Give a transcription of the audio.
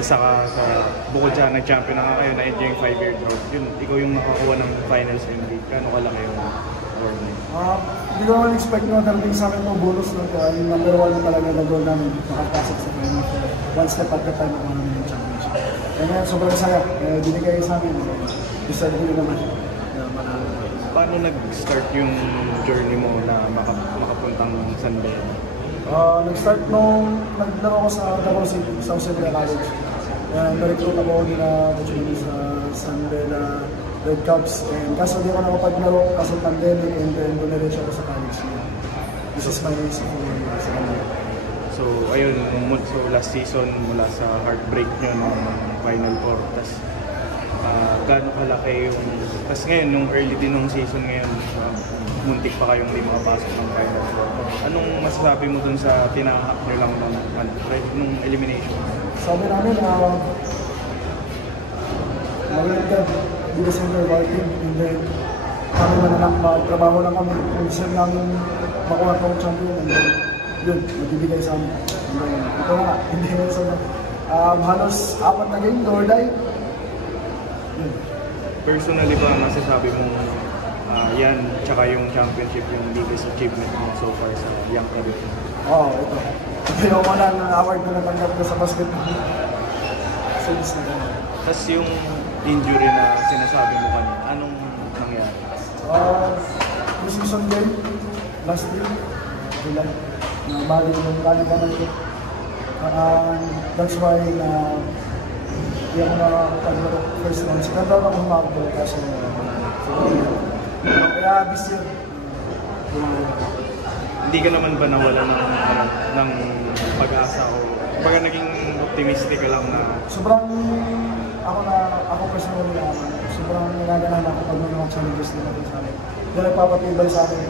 isa ka sa, bukod sa nag-champion na nga kayo, na-enjoy yung 5-year drought, yun, ikaw yung nakakuha ng finals MVP. Kano kalaki yung award na yun? Hindi ko naman expect na darating sa akin ng bonus no? Kaya yung number 1 na talaga na goal namin makapasok sa final. One step at a time ako namin yung championship. Kaya ngayon sobrang saya. Binigay sa amin. Deserve ko yun naman. Paano nag-start yung journey mo na makapuntang San Beda? Nag-start nung naglaro ko sa Davao City, sa Jose Rizal College. Na-recruit ako nila opportunity sa San Beda Red Cubs. And kaso di ako nakapaglaro kasi pandemic and then bumiretso ako sa college. This is my second year sa kanila. So ayun, so last season mula sa heartbreak nyo ng Final Four. Tapos gaano kalaki yung... Tapos ngayon, nung early din ng season ngayon, muntik pa kayong hindi makapasok ng Final Four. Anong masasabi mo dun sa tinahak nyo lang nung elimination? Sabi namin, magaling ka, hindi kasi yung our team. And then, kami na lang, magtrabaho lang kami. Kung deserve namin makuha itong champion. And then, yun, magbibigay sa amin. And then, ito na nga, hindi na sa halos 4 na game, do or die. Yun. Personally ba, masasabi mong yan, tsaka yung championship, yung biggest achievement mo so far sa young career? Oo, ito. Ito yung wala ng award na natanggap ko sa basketball. Since na gano'n. Tapos yung injury na sinasabi mo kanina, anong nangyari? Pre-season game, last year, July. Bali yung bali naman ko. That's why hindi ako nakapaglaro first round. Second round ako humabol kasi kaya this year, Hindi ka naman ba nawala ng pag-asa o baga naging optimistic ka lang na sobrang ako personally sobrang nagaganahan ako pag may mga challenges din natin sa akin. Hindi nagpapatibay sa akin